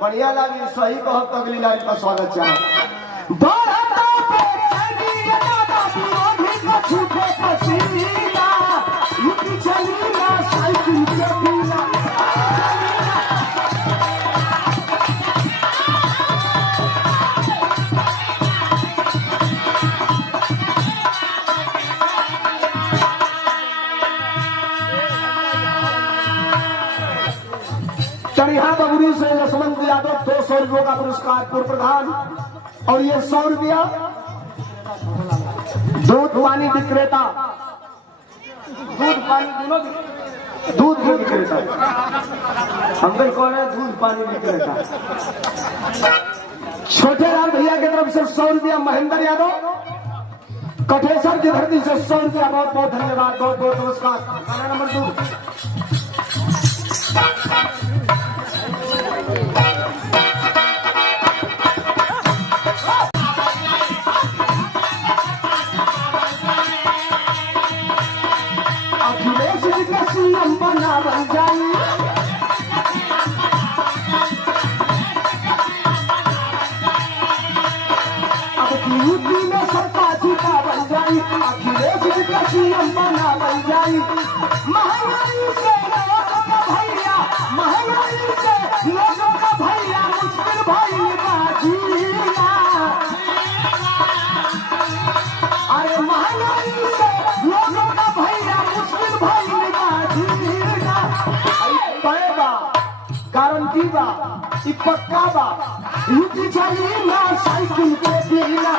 बढ़िया लगी सही बहुत अगली लाइन का स्वागत चाहो चढ़िया बबुरी से लक्ष्मण यादव 200 रुपयों का पुरस्कार पूर्व प्रधान। और ये 100 रुपया दूध पानी विक्रेता, दूध पानी दोनों दूध की विक्रेता, अंकल कौन है? दूध पानी विक्रेता छोटे राम भैया की तरफ से 100 रुपया। महेंद्र यादव कठेसर की धरती से 100 रुपया। बहुत बहुत धन्यवाद, बहुत बहुत नमस्कार। खाना नंबर 2 बना बन जाई, अब यूपी में सरकार का बन जाई, अखिलेश जी का सीएम बना बन जाई। महंगाई से लोगों का भैया, महंगाई से लोगों का भैया मुश्किल भाई बाजीना। अरे महंगाई से लोगों का भैया मुश्किल भाई गारंटी बा, पक्का बा। यूपी चली ना साइकिल के बिना,